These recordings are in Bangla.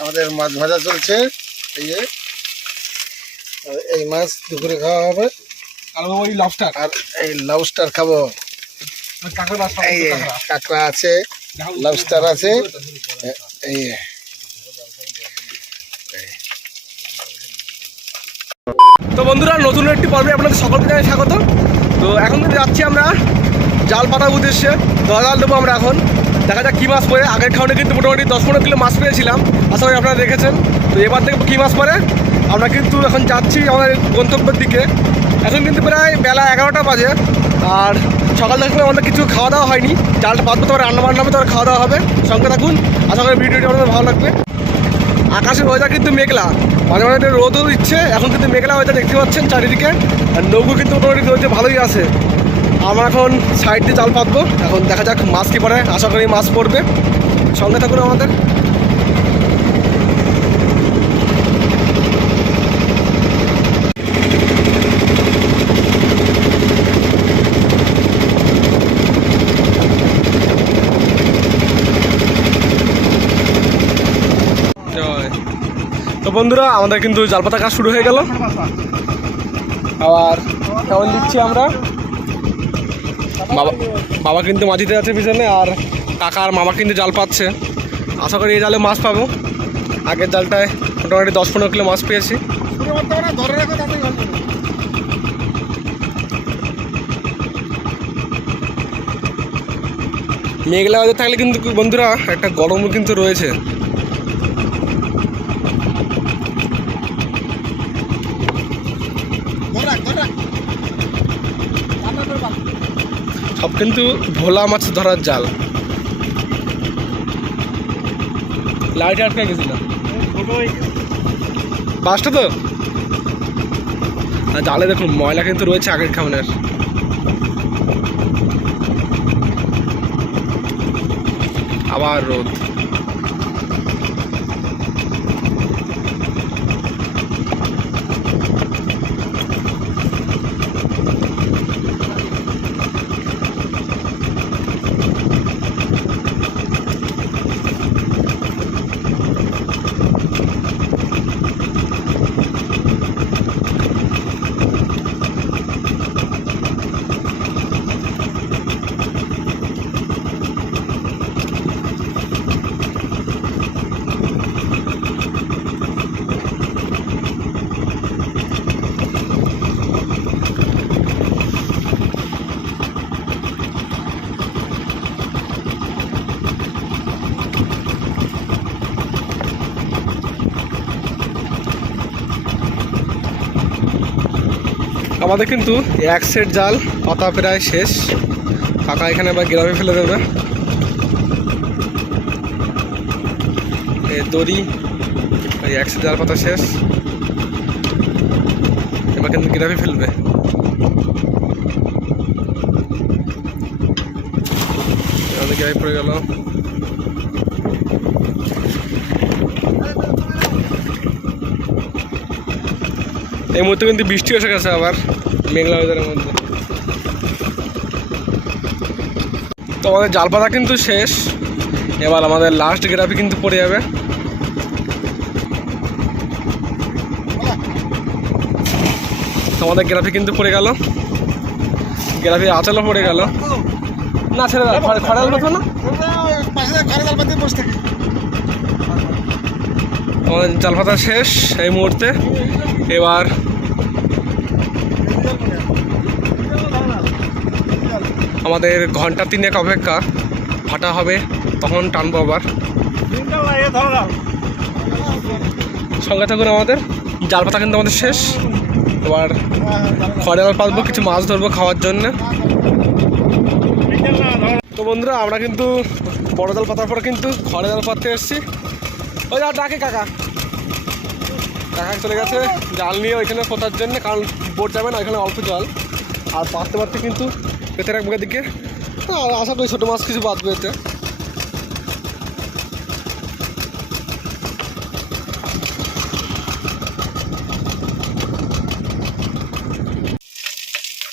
আমাদের মাছ ভাজা চলছে। এই যে এই মাছ দুপুরে খাওয়া হবে। আর ওই লবস্টার, আর এই লবস্টার খাবো। এই কাঁকড়া আছে, লবস্টার আছে। এই তো বন্ধুরা, নতুন একটি পর্বে আপনাদের সকলকে জানাই স্বাগত। তো এখন যাচ্ছি আমরা জাল পাতার উদ্দেশ্যে। জাল দেবো আমরা এখন। দেখা যাক কী মাছ পড়ে। আগের খাওয়ানে কিন্তু মোটামুটি 10-15 কিলো মাছ পেয়েছিলাম, আশা করি আপনারা দেখেছেন। তো এবার থেকে কী মাছ পড়ে। আমরা কিন্তু এখন যাচ্ছি আমাদের গন্তব্যের দিকে। এখন কিন্তু প্রায় বেলা 11টা বাজে। আর সকাল থেকে আমাদের কিছু খাওয়া দাওয়া হয়নি। জালটা পাতবো, তোমার রান্না বান্না হবে, তোমার খাওয়া দাওয়া হবে। সঙ্গে থাকুন, আশা করি ভিডিওটি আমাদের ভালো লাগবে। আকাশের ওয়েদার কিন্তু মেঘলা, মাঝে মাঝে রোদও দিচ্ছে। এখন কিন্তু মেঘলা ওয়েদার দেখতে পাচ্ছেন চারিদিকে। আর নৌকো কিন্তু মোটামুটি রয়েছে, ভালোই আছে। আমরা এখন সাইড দিয়ে জাল পাতবো। এখন দেখা যাক মাছ কী পড়ে, আশা করি মাছ পড়বে। সঙ্গে থাকুন আমাদের। তো বন্ধুরা, আমাদের কিন্তু জাল পাতা কাজ শুরু হয়ে গেল। আবার কেমন দিচ্ছি আমরা। বাবা কিন্তু মাঝিতে আছে পিছনে, আর কাকা আর মামা কিন্তু জাল পাচ্ছে। আশা করি এই জালে মাছ পাবো। আগের জালটায় মোটামুটি 10-15 কিলো মাছ পেয়েছি। মেঘলা ওদের থাকলে কিন্তু বন্ধুরা একটা গরমও কিন্তু রয়েছে। সব কিন্তু ভোলা মাছ ধরার জাল। লাইট আটকে গেছিল মাছটা তো। জালে দেখুন ময়লা কিন্তু রয়েছে আগের খাওয়ানের। আবার রোদ। আমাদের কিন্তু এক সেট জাল পাতা প্রায় শেষ। কাকা এখানে আবার গ্রামে ফেলে দেবে। দড়ি এক সেট জাল পাতা শেষ, এবার কিন্তু গ্রামে ফেলবে। গ্রামে পড়ে গেল। এই মুহূর্তে কিন্তু বৃষ্টি এসে গেছে আবার মেঘলা ওয়েদারের মধ্যে। তো আমাদের জাল পাতা কিন্তু শেষ। এবার আমাদের লাস্ট গ্রাফি কিন্তু পড়ে যাবে। আমাদের গ্রাফি কিন্তু পড়ে গেল। গ্রাফি আঁচালও পড়ে গেল। না ছেড়ে দাও, খড়াল পাতা না, আমাদের জাল পাতা শেষ এই মুহূর্তে। এবার আমাদের ঘন্টা 3 অপেক্ষা, ফাটা হবে তখন টানবো আবার। সঙ্গে থাকুন আমাদের। জাল পাতা কিন্তু আমাদের শেষ। এবার খড়ে জাল পাতবো, কিছু মাছ ধরবো খাওয়ার জন্য। তো বন্ধুরা, আমরা কিন্তু বড় জাল পাতার পরে কিন্তু খড়ে জাল পাততে এসেছি। ওই যা ডাকে কাকা, কাকা চলে গেছে জাল নিয়ে ওইখানে পোতার জন্য, কারণ বোট যাবে না, ওইখানে অল্প জল। আর পাততে পারতে কিন্তু পেতে রাখবো দিকে। আর আশা করি ছোটো মাছ কিছু বাঁধবে এতে।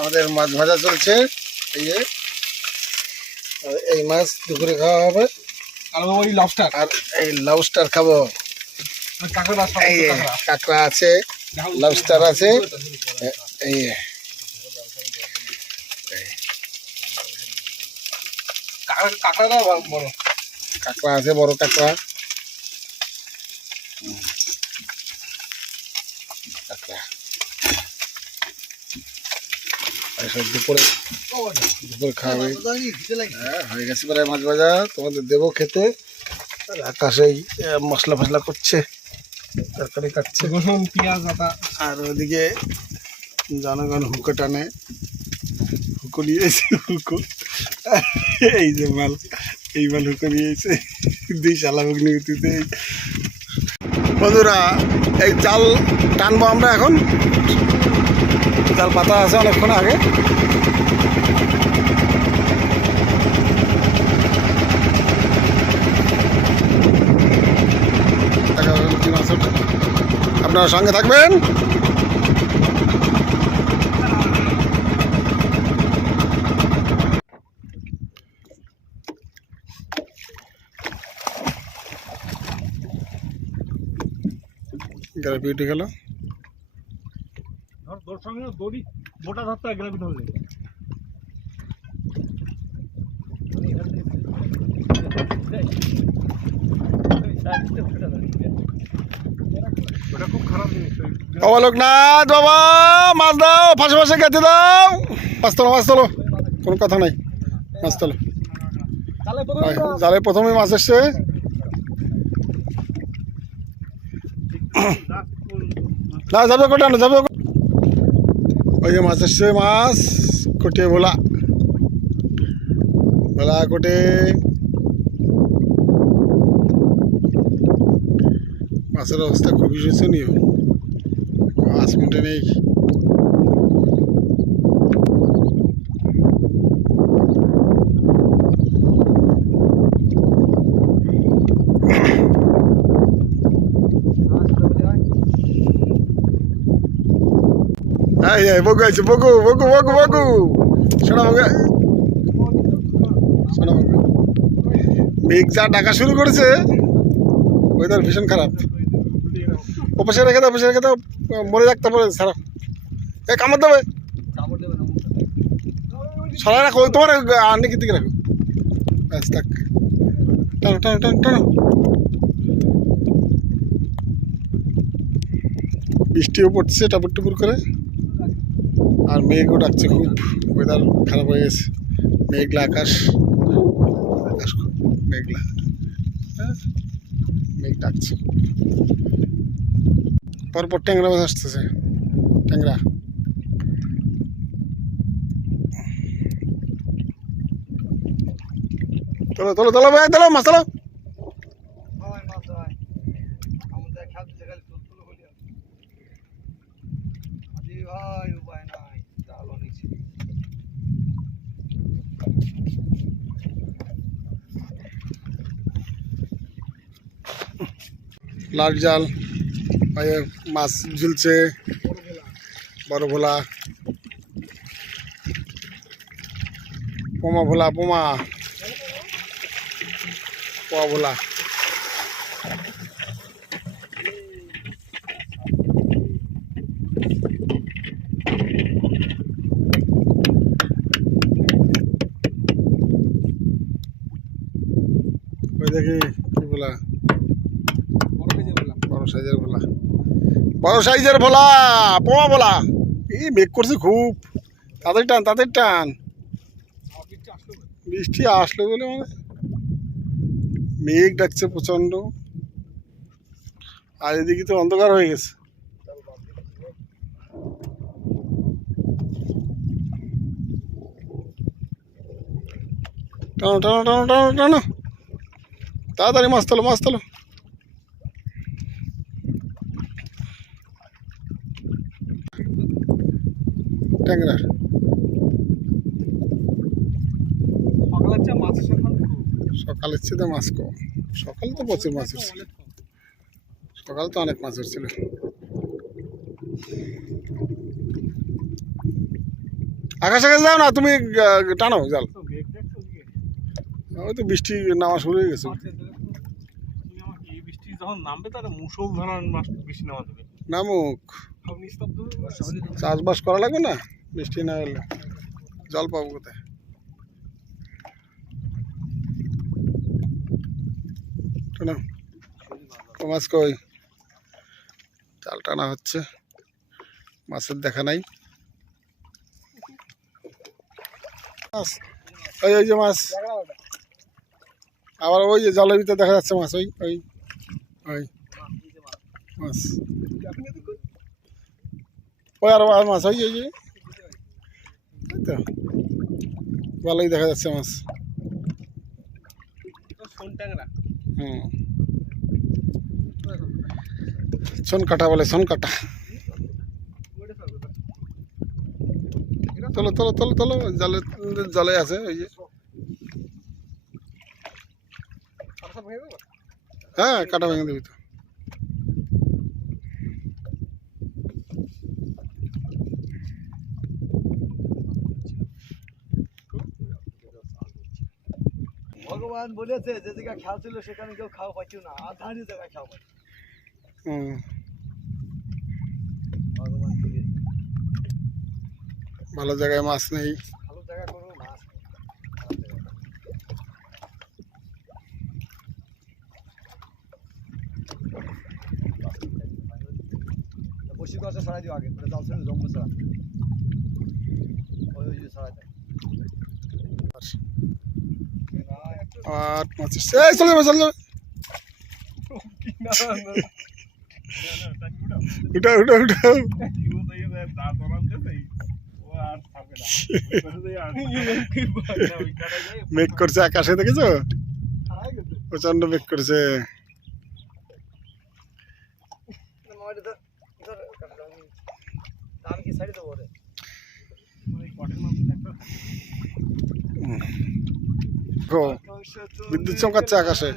আমাদের মাছ ভাজা চলছে। এই যে এই মাছ দুপুরে খাওয়া হবে। আর ওই লবস্টার, আর এই লবস্টার খাবো। এই যে কাঁকড়া আছে, লবস্টার আছে, এই কাঁকড়াটা বড়। কাঁকড়া আছে, বড় কাঁকড়া। কাঁকড়া দুপুরে খাওয়াবে। হ্যাঁ, হয়ে গেছে প্রায় মাছ ভাজা, তোমাদের দেবো খেতে। আর আকাশেই মশলা ফসলা করছে, তরকারি কাটছে, পেঁয়াজ আটা। আর ওদিকে জনগণ হুকো টানে, হুকো নিয়ে এসে হুকো, এই যে মাল, এই মাল হুকো নিয়ে এসে দুই শালা ভগ্নি গতিতে। বন্ধুরা, এই জাল টানবো আমরা এখন। জাল পাতা আছে অনেকক্ষণ আগে। আপনারা সঙ্গে থাকবেন। গ্রাফি উঠে গেল। তোর সঙ্গে দড়ি মোটা ধরতে হয়, গ্রাফি ধরলে। খুব খারাপ জিনিস। বাবা লোকনাথ, বাবা মাছ দাও, ফাঁসে ফাঁসে গেঁথে দাও। মাছ তোলো, মাছ তোলো, কোনো কথা নাই, মাছ তোলো। জালে প্রথমে মাছ এসছে। না যাবে কোটা, না যাবে। ওই যে মাছ এসছে, মাছ কোটে ভোলা, ভোলা কোটে। মাছের অবস্থা খুবই শোচনীয়, মাছ মোটে নেই। বগু আছে, বগু বগু বগু বগু, শোনা বগু, শোনা বগু। মেঘ যা ডাকা শুরু করেছে, ওয়েদার ভীষণ খারাপ। অপাশে রেখে দাও, অপাশে রেখে দাও, মরে রাখতে পারে সারা। এ কামড় দেবে, সরাই রাখো, তোমার আন্নিকে দিকে রাখো, ব্যাস থাক। টানো টানো টানো টানো। বৃষ্টিও পড়ছে টাপুর টুপুর করে, আর মেঘও ডাকছে খুব। ওয়েদার খারাপ হয়ে গেছে, মেঘলা আকাশ, আকাশ খুব মেঘলা। হ্যাঁ, মেঘ ডাকছে। পরপর ট্যাংরা মাছ আসতেছে, ট্যাংরা। তোলো তোলো তোলো ভাই, তোলো মাছ তোলো। লাট জাল, মাছ ঝুলছে, বড় ভোলা, পোমা ভোলা, পোমা পোয়া ভোলা। ওই দেখি কি ভোলা, বড় সাইজের ভোলা, বড় সাইজের ভোলা, পোমা ভোলা। এই মেঘ করছে খুব, তাদের টান, তাদের টান। বৃষ্টি আসলো বলে মানে মেঘ ডাকছে প্রচন্ড, আর এদিকে তো অন্ধকার হয়ে গেছে। টানো টানো টানো টানো টানো, তাড়াতাড়ি মাছ তোলো, মাছ তোলো। ট্যাংরার সকালের চেয়ে তো মাছ কম, সকালে তো প্রচুর মাছ উঠছিল, সকালে তো অনেক মাছ উঠছিল। আকাশ আকাশ যাও না, তুমি টানো জাল। ওই তো বৃষ্টি নামা শুরু হয়ে গেছে। যখন নামবে তাহলে মুষলধারার মাছ বেশি নামা দেবে। নামুক, সব নিস্তব্ধ চাষবাস করা লাগবে না, বৃষ্টি না হলে জল পাবো কোথায়? শোনো, ও মাছ কই? জাল টানা হচ্ছে, মাছের দেখা নাই। মাছ ওই ওই যে মাছ, আবার ওই যে জলের ভিতরে দেখা যাচ্ছে মাছ, ওই ওই ওই মাছ, ওই আর মাছ, ওই ওই যে ওই তো ভালোই দেখা যাচ্ছে মাছ। হুম, সোন কাটা বলে, সোন কাটা। তোলো তোলো তোলো তোলো, জলে জলে আছে ওই যে। হ্যাঁ, কাটা ভেঙে দিবি তো। ভগবান বলেছে যে জায়গায় খেয়াল ছিল সেখানে কেউ খাওয়া পাচ্ছিল না, আর ধানি জায়গায় খাওয়া পাচ্ছে। হুম, ভগবান দিয়েছে। ভালো জায়গায় মাছ নেই। ভালো জায়গা করবো মাছ নেই। বসি গাছে সরাই দিও আগে, জাল ছেড়ে জঙ্গল ছাড়া ওই যে সরাই দেয়। আর মাছ এই চলে যাবে, চলে যাবে। উঠাও উঠাও উঠাও। মেঘ করছে আকাশে, দেখেছো? প্রচন্ড মেঘ করছে। আমি কি সাইডে দেবো রে? ও, বিদ্যুৎ চমকাচ্ছে আকাশে।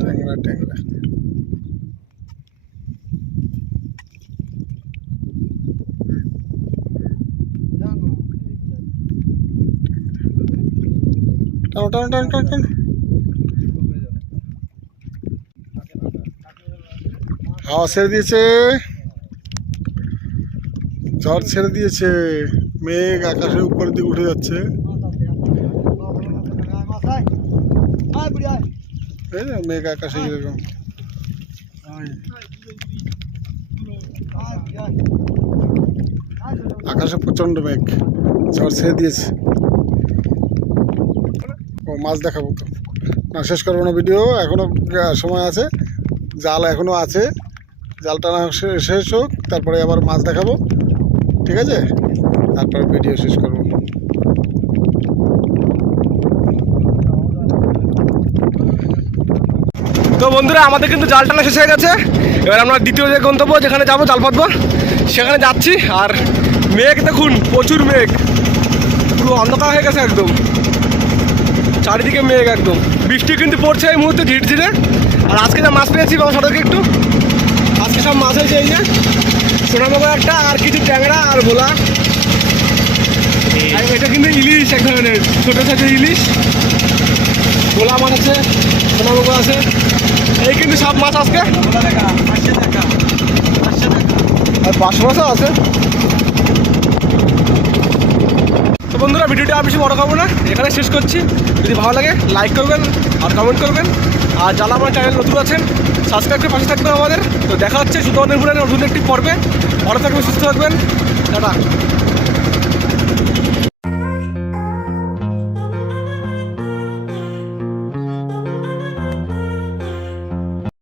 ট্যাংরা ট্যাংরা। টানো টানো টানো টানো টানো। হাওয়া ছেড়ে দিয়েছে, ঝড় ছেড়ে দিয়েছে, মেঘ আকাশের উপরের দিকে উঠে যাচ্ছে। এই যে মেঘ আকাশে এরকম। আকাশে প্রচন্ড মেঘ, ঝড় ছেড়ে দিয়েছে। ও মাছ দেখাবো তো না, শেষ করবো না ভিডিও, এখনো সময় আছে, জাল এখনো আছে। জালটা না শেষ হোক, তারপরে আবার মাছ দেখাবো, ঠিক আছে? তারপরে ভিডিও শেষ করবো। তো বন্ধুরা, আমাদের কিন্তু জাল টানা শেষ হয়ে গেছে। এবার আমরা দ্বিতীয় যে গন্তব্য যেখানে যাবো জাল পাতবো, সেখানে যাচ্ছি। আর মেঘ দেখুন, প্রচুর মেঘ, পুরো অন্ধকার হয়ে গেছে একদম, চারিদিকে মেঘ একদম। বৃষ্টি কিন্তু পড়ছে এই মুহূর্তে ঝিরঝিরে। আর আজকে যা মাছ পেয়েছি বাবা সবাইকে একটু, আজকে সব মাছ হয়েছে এই যে সোনামগর একটা, আর কিছু ট্যাংরা আর ভোলা। আর এটা কিন্তু ইলিশ, এক ধরনের ছোটো সাইজের ইলিশ। ভোলা মাছ আছে, সোনামগর আছে, এই কিন্তু সব মাছ আজকে। আর 500 মাছও আছে। তো বন্ধুরা, ভিডিওটা আর বেশি বড় করবো না, এখানে শেষ করছি। যদি ভালো লাগে লাইক করবেন আর কমেন্ট করবেন। আর যারা আমার চ্যানেল নতুন আছেন সাবস্ক্রাইব করে পাশে থাকবেন আমাদের। তো দেখা হচ্ছে সুন্দরবনের নতুন একটি পর্বে। ভালো থাকবেন, সুস্থ থাকবেন, টাটা।